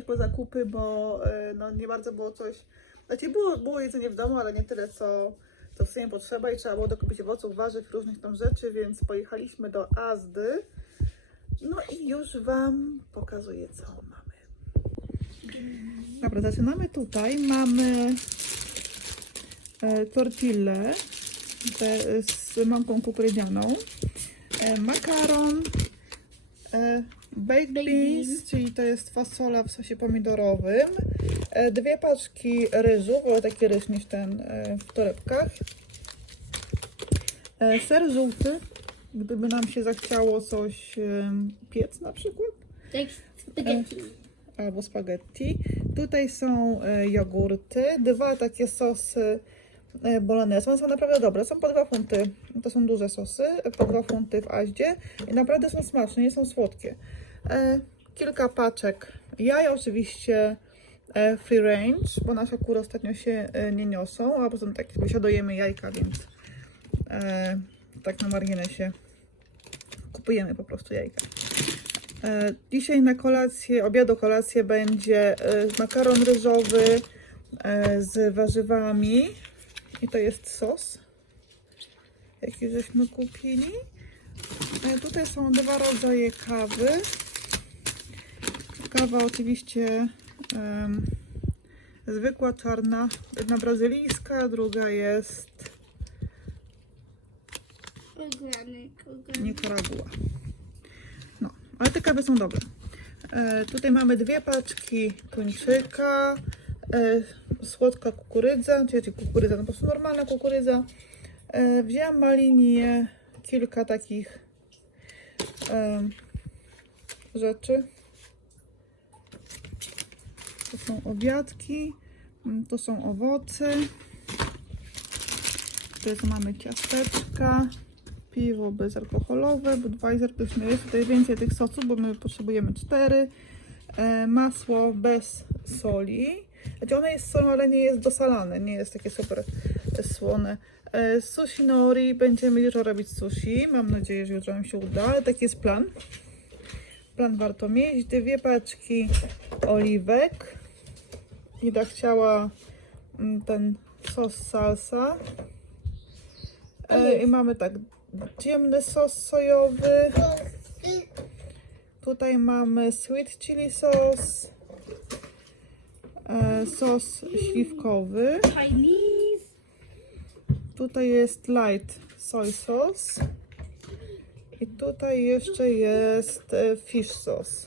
po zakupy, bo e, no, nie bardzo było coś. Znaczy było, było jedzenie w domu, ale nie tyle, co, co w sumie potrzeba i trzeba było dokupić owoców, warzyw, różnych tam rzeczy, więc pojechaliśmy do Azdy. No i już Wam pokazuję, co mamy. Dobra, zaczynamy tutaj. Mamy e, tortillę te, z mąką kukurydzianą, e, makaron, e, baked beans, czyli to jest fasola w sosie pomidorowym, e, dwie paczki ryżu, wolę taki ryż niż ten e, w torebkach, e, ser żółty, gdyby nam się zachciało coś e, piec na przykład Tak spaghetti. albo spaghetti. Tutaj są e, jogurty, dwa takie sosy e, bolognese. One są naprawdę dobre, są po 2 funty. To są duże sosy, e, po 2 funty w Aździe i naprawdę są smaczne, nie są słodkie. E, kilka paczek jaj, oczywiście e, free range, bo nasze kury ostatnio się e, nie niosą, a poza tym tak wysiadujemy jajka, więc e, tak na marginesie kupujemy po prostu jajka. E, Dzisiaj na kolację, obiadu kolację będzie e, makaron ryżowy e, z warzywami i to jest sos, jaki żeśmy kupili. E, Tutaj są dwa rodzaje kawy. Kawa oczywiście em, zwykła czarna, jedna brazylijska, druga jest. Nikaragua. No, ale te kawy są dobre. E, tutaj mamy dwie paczki tuńczyka, e, słodka kukurydza, czyli kukurydza, no po prostu normalna kukurydza. E, wzięłam malinię, kilka takich rzeczy. To są obiadki, mm, to są owoce. Tutaj mamy ciasteczka, piwo bezalkoholowe, Budweiser pyszny jest. Tutaj więcej tych sosów, bo my potrzebujemy cztery. E, masło bez soli. Znaczy ono jest solą, ale nie jest dosalane, nie jest takie super słone. E, sushi nori, będziemy jutro robić sushi. Mam nadzieję, że jutro nam się uda, ale taki jest plan. Plan warto mieć. Dwie paczki oliwek. Ida chciała mm, ten sos salsa. E, I mamy tak, ciemny sos sojowy. Tutaj mamy sweet chili sos. E, sos śliwkowy. Chinese. Tutaj jest light soy sauce. I tutaj jeszcze jest e, fish sauce.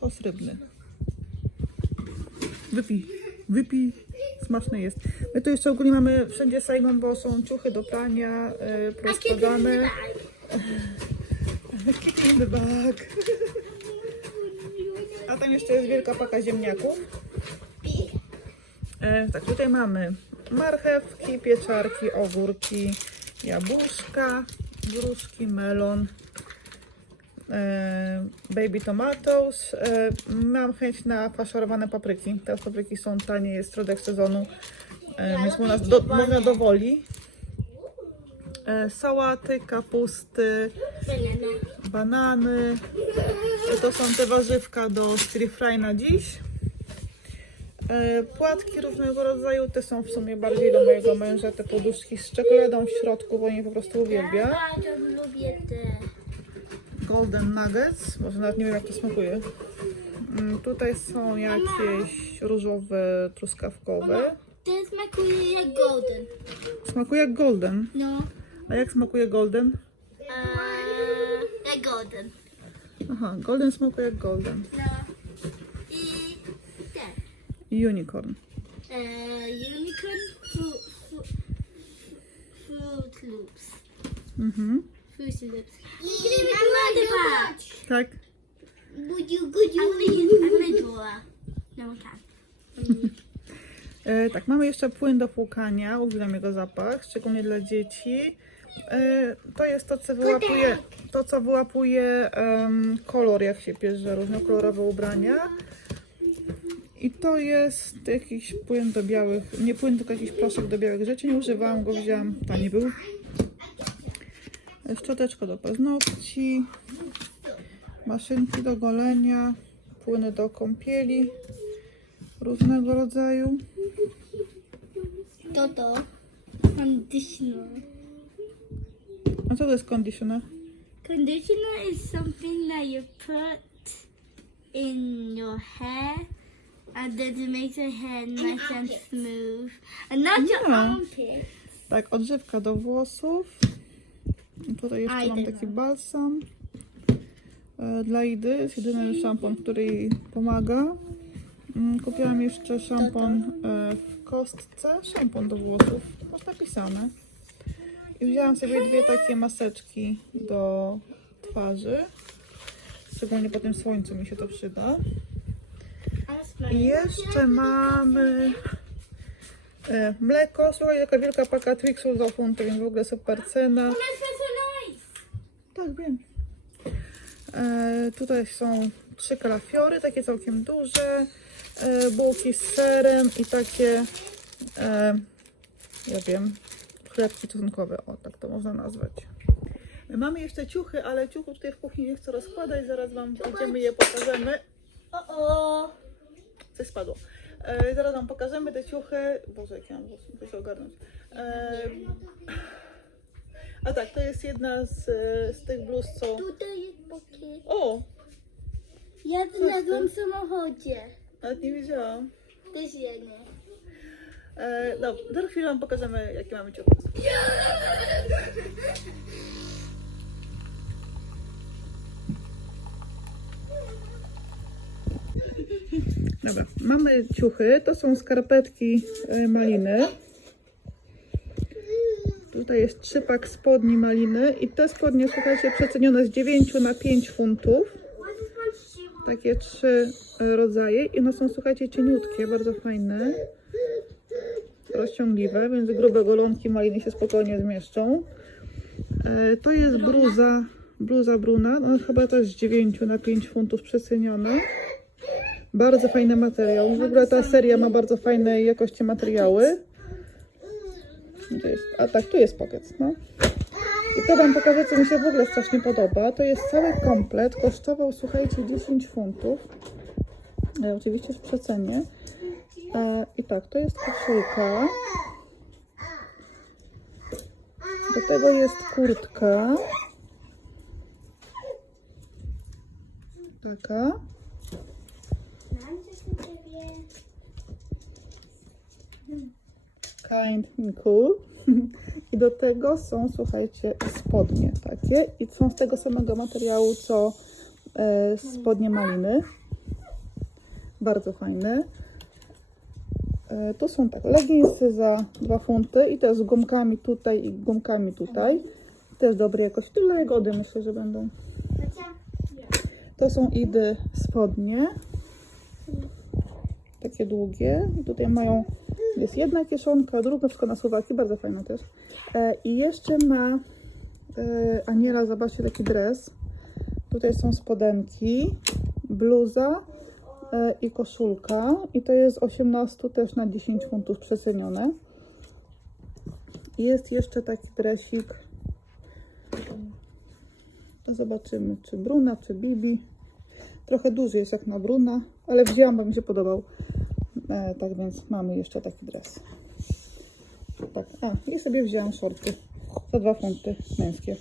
Sos rybny. Wypij, wypij. Smaczny jest. My tu jeszcze ogólnie mamy wszędzie Saigon, bo są ciuchy do prania, e, proskładane. In the bag. A tam jeszcze jest wielka paka ziemniaków. E, tak, tutaj mamy marchewki, pieczarki, ogórki, jabłuszka, gruszki, melon, e, baby tomatoes. E, mam chęć na faszerowane papryki. Te papryki są tanie, jest środek sezonu, e, więc można, do, można dowoli. E, sałaty, kapusty. Banany. To są te warzywka do stir fry na dziś. E, Płatki różnego rodzaju, te są w sumie bardziej do mojego męża, te poduszki z czekoladą w środku, bo nie po prostu uwielbia. Lubię te. Golden Nuggets, może nawet nie wiem jak to smakuje. Mm, Tutaj są jakieś różowe, truskawkowe. Te smakuje jak golden. Smakuje jak golden. No. A jak smakuje golden? Jak golden. Aha, golden smakuje jak golden. No. I te. I unicorn. Eee, unicorn fruit, loops. Mhm. Fruit loops. I another batch. Tak. I'm gonna draw. No can. E, tak, mamy jeszcze płyn do płukania. Uwielbiam jego zapach, szczególnie dla dzieci. E, to jest to, co wyłapuje, to, co wyłapuje kolor, jak się bierze różnokolorowe ubrania. I to jest jakiś płyn do białych, nie płyn, tylko jakiś proszek do białych rzeczy. Nie używałam go, wzięłam, tani był. E, Szczoteczka do paznokci. Maszynki do golenia. płyny do kąpieli różnego rodzaju. To to. Conditioner. A co to jest conditioner? Conditioner is something that you put in your hair and then it makes your hair nice and smooth. And not your armpit. Tak, odżywka do włosów. I Tutaj jeszcze A, mam taki balsam e, dla Idy. Jest jedyny szampon, który jej pomaga. Mm, Kupiłam jeszcze szampon e, w kostce. Szampon do włosów. Masz napisane. I wzięłam sobie dwie takie maseczki do twarzy. Szczególnie po tym słońcu mi się to przyda. I jeszcze mamy e, mleko. Słuchaj, jaka wielka paka Twixów za funty, więc w ogóle super cena. Tak, wiem. E, tutaj są trzy kalafiory, takie całkiem duże. E, bułki z serem i takie, e, ja wiem, chlebki czosnkowe. O, tak to można nazwać. Mamy jeszcze ciuchy, ale ciuchów tutaj w kuchni nie chcę rozkładać. Zaraz Wam będziemy je pokażemy. Uh oh. Coś spadło. E, zaraz Wam pokażemy te ciuchy. Boże, jak ja mam włosy, muszę się ogarnąć. E, a tak, to jest jedna z, z tych bluz, co... Tutaj jest bukiet. O, Ja znalazłam w samochodzie. nawet nie wiedziałam. Też jedne. E, no, za chwilę Wam pokażemy, jakie mamy ciuchy. Dobra, mamy ciuchy. To są skarpetki e, maliny. Tutaj jest trzypak spodni maliny i te spodnie, słuchajcie, przecenione z 9 na 5 funtów. Takie trzy rodzaje i one są, słuchajcie, cieniutkie, bardzo fajne. Rozciągliwe, więc grube golonki maliny się spokojnie zmieszczą. E, To jest bluza, bluza Bruna, no chyba też z 9 na 5 funtów przecenione. Bardzo fajny materiał. W ogóle ta seria ma bardzo fajnej jakości materiały. Gdzie jest? A tak, tu jest pocket, no. I to Wam pokażę, co mi się w ogóle strasznie podoba. To jest cały komplet. Kosztował, słuchajcie, 10 funtów. E, oczywiście w przecenie. E, I tak, to jest koszulka. Do tego jest kurtka. Taka. Kind and cool. I do tego są, słuchajcie, spodnie takie. I są z tego samego materiału, co e, spodnie maliny. Bardzo fajne. E, tu są tak, leginsy za 2 funty i też z gumkami tutaj i gumkami tutaj. Też dobrej jakości. Tyle jagody myślę, że będą. To są idy spodnie. Takie długie. I tutaj mają, jest jedna kieszonka, druga wszystko na słowaki, bardzo fajne też. E, I jeszcze ma e, Aniela, zobaczcie, taki dres. Tutaj są spodenki, bluza i koszulka. I to jest 18 też na 10 funtów przecenione. Jest jeszcze taki dresik. Zobaczymy, czy Bruna, czy Bibi. Trochę duży jest jak na Bruna, ale wzięłam, bo mi się podobał. E, tak więc mamy jeszcze taki dres. Tak, a i sobie wzięłam shorty za 2 funty męskie.